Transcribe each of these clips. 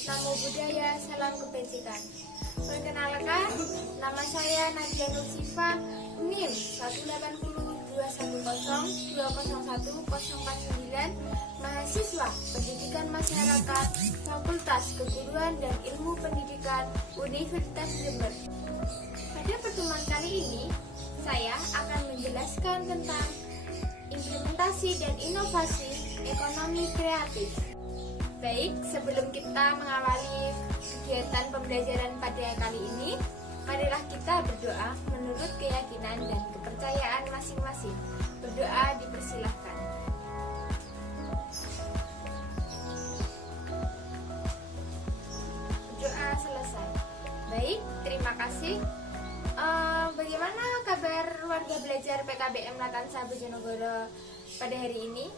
Namo Buddhaya, salam kebajikan. Perkenalkan, nama saya Nadia Nursifa, NIM 18021020149, mahasiswa Pendidikan Masyarakat, Fakultas Keguruan dan Ilmu Pendidikan Universitas Jember. Pada pertemuan kali ini, saya akan menjelaskan tentang implementasi dan inovasi ekonomi kreatif. Baik, sebelum kita mengawali kegiatan pembelajaran pada kali ini, marilah kita berdoa menurut keyakinan dan kepercayaan masing-masing. Berdoa dipersilahkan. Berdoa selesai. Baik, terima kasih. Bagaimana kabar warga belajar PKBM Latansa Bojonegoro pada hari ini?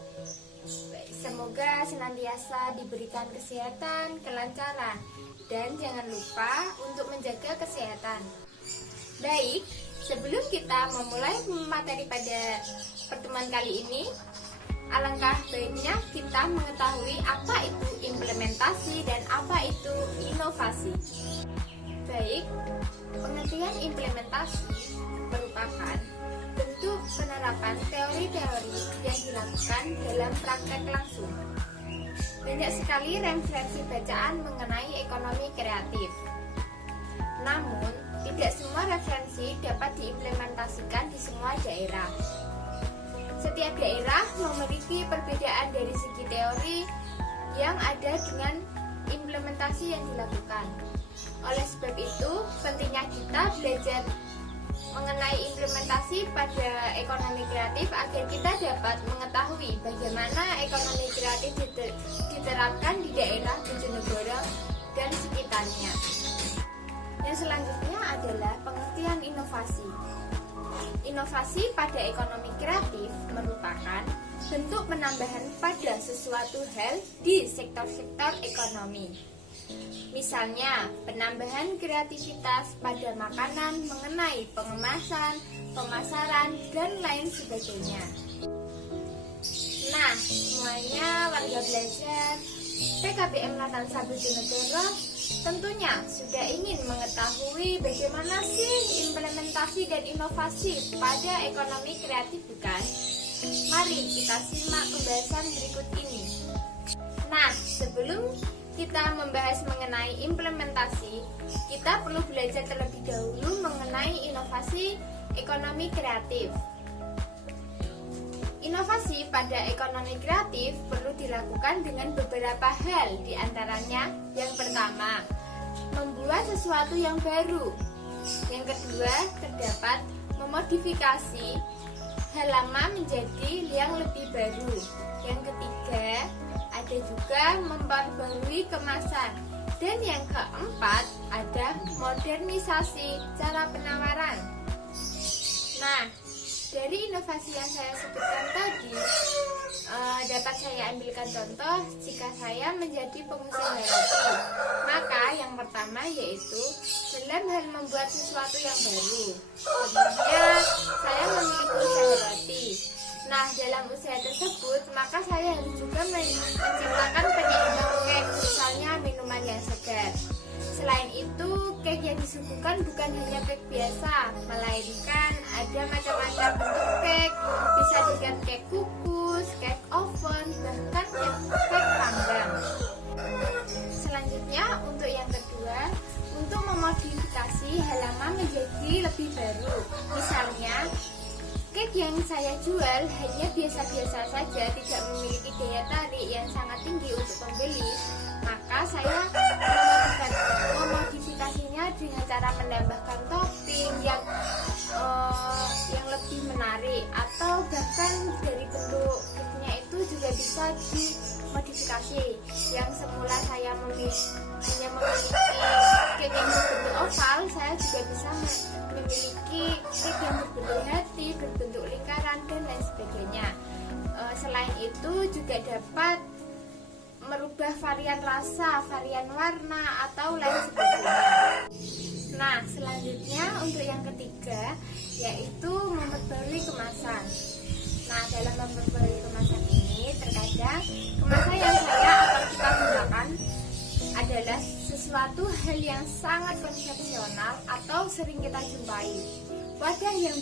Semoga senantiasa diberikan kesehatan, kelancaran, dan jangan lupa untuk menjaga kesehatan. Baik, sebelum kita memulai materi pada pertemuan kali ini, alangkah baiknya kita mengetahui apa itu implementasi dan apa itu inovasi. Baik, pengertian implementasi merupakan bentuk penerapan teori-teori yang dilakukan dalam praktek langsung. Banyak sekali referensi bacaan mengenai ekonomi kreatif. Namun, tidak semua referensi dapat diimplementasikan di semua daerah. Setiap daerah memiliki perbedaan dari segi teori yang ada dengan implementasi yang dilakukan. Oleh sebab itu, pentingnya kita belajar mengenai implementasi pada ekonomi kreatif agar kita dapat mengetahui bagaimana ekonomi kreatif diterapkan di daerah Bojonegoro dan sekitarnya. Yang selanjutnya adalah pengertian inovasi. Inovasi pada ekonomi kreatif merupakan bentuk penambahan pada sesuatu hal di sektor-sektor ekonomi. Misalnya, penambahan kreativitas pada makanan mengenai pengemasan, pemasaran, dan lain sebagainya. Nah, semuanya warga belajar PKBM Latansa Bojonegoro tentunya sudah ingin mengetahui bagaimana sih implementasi dan inovasi pada ekonomi kreatif, bukan? Mari kita simak pembahasan berikut ini. Nah, sebelum kita membahas mengenai implementasi, kita perlu belajar terlebih dahulu mengenai inovasi ekonomi kreatif. Inovasi pada ekonomi kreatif perlu dilakukan dengan beberapa hal, diantaranya yang pertama, membuat sesuatu yang baru. Yang kedua, terdapat memodifikasi hal lama menjadi yang lebih baru. Yang ketiga, ada juga memperbarui kemasan. Dan yang keempat, ada modernisasi cara penawaran. Nah, dari inovasi yang saya sebutkan tadi, dapat saya ambilkan contoh jika saya menjadi pengusaha roti. Maka yang pertama yaitu dalam hal membuat sesuatu yang baru. Contohnya, saya memiliki usaha roti. Nah, dalam usaha tersebut, maka saya harus juga menciptakan penyeimbang kek, misalnya minuman yang segar. Selain itu, kek yang disuguhkan bukan hanya kek biasa, melainkan ada macam-macam bentuk kek, bisa dengan kek kukus, kek oven, bahkan kek panggang. Selanjutnya, untuk yang kedua, untuk memodifikasi halaman menjadi lebih baru. Misalnya, kek yang saya jual hanya biasa-biasa saja, tidak memiliki daya tarik yang sangat tinggi untuk pembeli, maka saya memodifikasinya dengan cara menambahkan topping yang lebih menarik, atau bahkan dari bentuk keknya itu juga bisa dimodifikasi. Yang semula saya hanya memiliki kek yang berbentuk oval, saya juga bisa memiliki kek yang berbentuk hati, berbentuk lingkaran, dan lain sebagainya. Selain itu juga dapat merubah varian rasa, varian warna, atau lain sebagainya. Nah, selanjutnya untuk yang ketiga yaitu memperbarui kemasan. Nah, dalam memperbarui kemasan ini terkadang kemasan yang saya akan kita gunakan adalah sesuatu hal yang sangat konsepsional atau sering kita jumpai. Wadah yang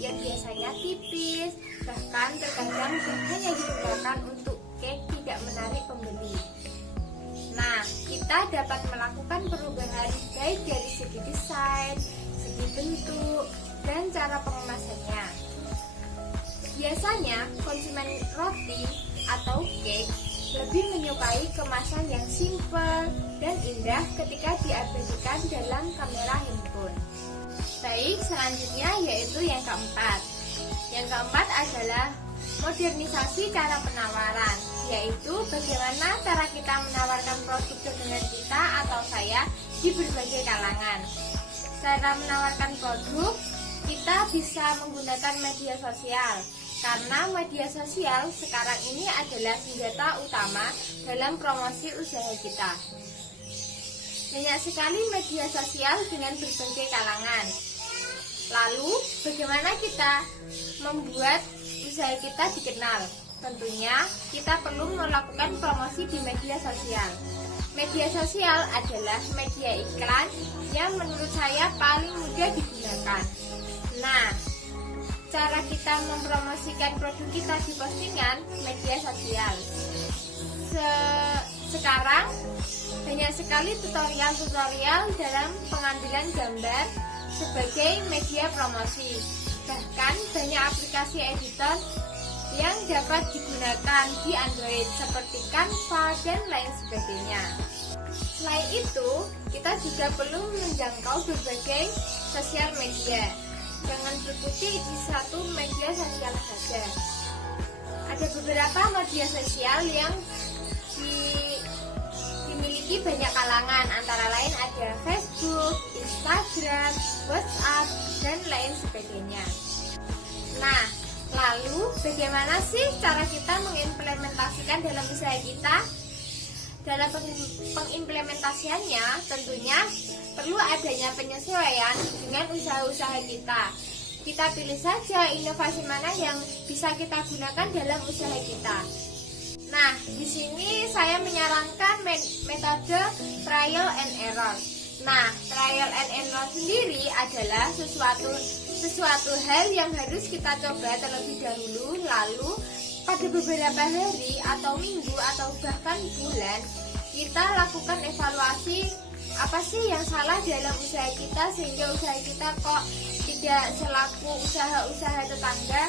biasanya tipis, bahkan terkadang hanya digunakan untuk cake tidak menarik pembeli. Nah, kita dapat melakukan perubahan baik dari segi desain, segi bentuk, dan cara pengemasannya. Biasanya, konsumen roti atau cake lebih menyukai kemasan yang simpel dan indah ketika diabadikan dalam kamera handphone. Baik, selanjutnya yaitu yang keempat. Yang keempat adalah modernisasi cara penawaran, yaitu bagaimana cara kita menawarkan produk dagangan kita atau saya di berbagai kalangan. Cara menawarkan produk, kita bisa menggunakan media sosial, karena media sosial sekarang ini adalah senjata utama dalam promosi usaha kita. Banyak sekali media sosial dengan berbagai kalangan. Lalu, bagaimana kita membuat usaha kita dikenal? Tentunya, kita perlu melakukan promosi di media sosial. Media sosial adalah media iklan yang menurut saya paling mudah digunakan. Nah, cara kita mempromosikan produk kita di postingan media sosial. Sekarang banyak sekali tutorial-tutorial dalam pengambilan gambar sebagai media promosi. Bahkan banyak aplikasi editor yang dapat digunakan di Android seperti Canva dan lain sebagainya. Selain itu, kita juga perlu menjangkau berbagai sosial media. Jangan berkutik di satu media sosial saja. Ada beberapa media sosial yang dimiliki banyak kalangan, antara lain ada Facebook, Instagram, WhatsApp, dan lain sebagainya. Nah, lalu bagaimana sih cara kita mengimplementasikan dalam usaha kita? Dalam pengimplementasiannya tentunya perlu adanya penyesuaian dengan usaha-usaha kita. Kita pilih saja inovasi mana yang bisa kita gunakan dalam usaha kita. Nah, di sini saya menyarankan metode trial and error. Nah, trial and error sendiri adalah sesuatu hal yang harus kita coba terlebih dahulu, lalu pada beberapa hari atau minggu atau bahkan bulan kita lakukan evaluasi apa sih yang salah dalam usaha kita sehingga usaha kita kok tidak selaku usaha-usaha tetangga.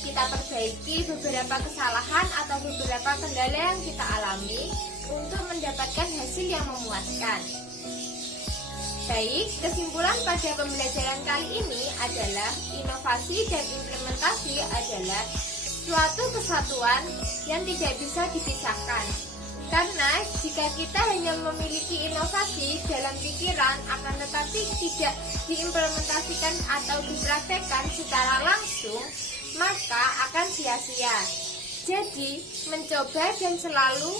Kita perbaiki beberapa kesalahan atau beberapa kendala yang kita alami untuk mendapatkan hasil yang memuaskan. Baik, kesimpulan pada pembelajaran kali ini adalah inovasi dan implementasi adalah suatu kesatuan yang tidak bisa dipisahkan. Karena jika kita hanya memiliki inovasi dalam pikiran akan tetapi tidak diimplementasikan atau dipraktekkan secara langsung, maka akan sia-sia. Jadi, mencoba dan selalu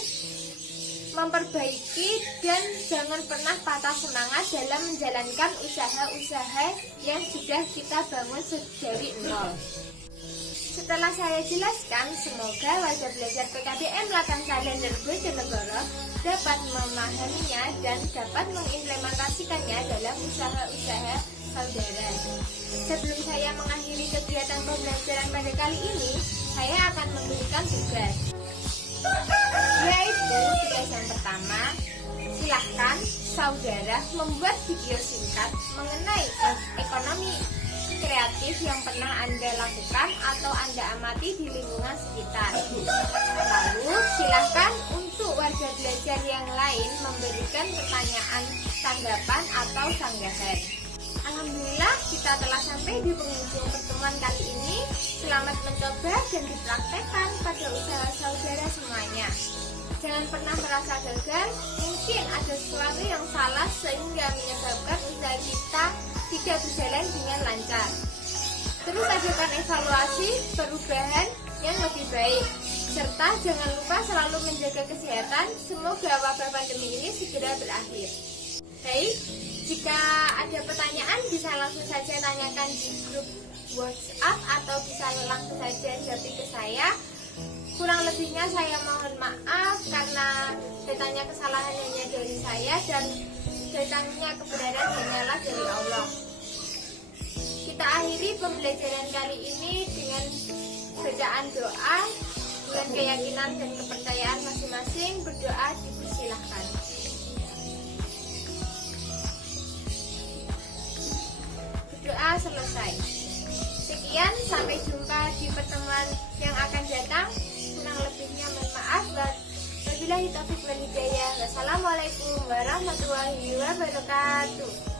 memperbaiki dan jangan pernah patah semangat dalam menjalankan usaha-usaha yang sudah kita bangun dari nol. Setelah saya jelaskan, semoga warga belajar PKBM Lakang Kalian dan Bojonegoro dapat memahaminya dan dapat mengimplementasikannya dalam usaha-usaha saudara. Sebelum saya mengakhiri kegiatan pembelajaran pada kali ini, saya akan memberikan tugas. Yaitu tugas yang pertama, silahkan saudara membuat video singkat mengenai ekonomi kreatif yang pernah Anda lakukan atau Anda amati di lingkungan sekitar. Lalu silahkan untuk warga belajar yang lain memberikan pertanyaan, tanggapan atau sanggahan. Alhamdulillah kita telah sampai di penghujung pertemuan kali ini. Selamat mencoba dan dipraktekkan pada usaha saudara semuanya. Jangan pernah merasa gagal, mungkin ada sesuatu yang salah sehingga menyebabkan usaha kita tidak berjalan dengan lancar. Terus ajukan evaluasi perubahan yang lebih baik, serta jangan lupa selalu menjaga kesehatan. Semoga wabah pandemi ini segera berakhir. Baik, jika ada pertanyaan bisa langsung saja tanyakan di grup WhatsApp atau bisa langsung saja japri ke saya. Kurang lebihnya saya mohon maaf karena datangnya kesalahan hanya dari saya dan datangnya kebenaran hanyalah dari Allah. Kita akhiri pembelajaran kali ini dengan bacaan doa dengan keyakinan dan kepercayaan masing-masing. Berdoa dipersilahkan. Berdoa selesai. Sekian, sampai jumpa di pertemuan yang akan datang. Kurang lebihnya mohon maaf. Wabillahi taufiq wal hidayah. Wassalamualaikum warahmatullahi wabarakatuh.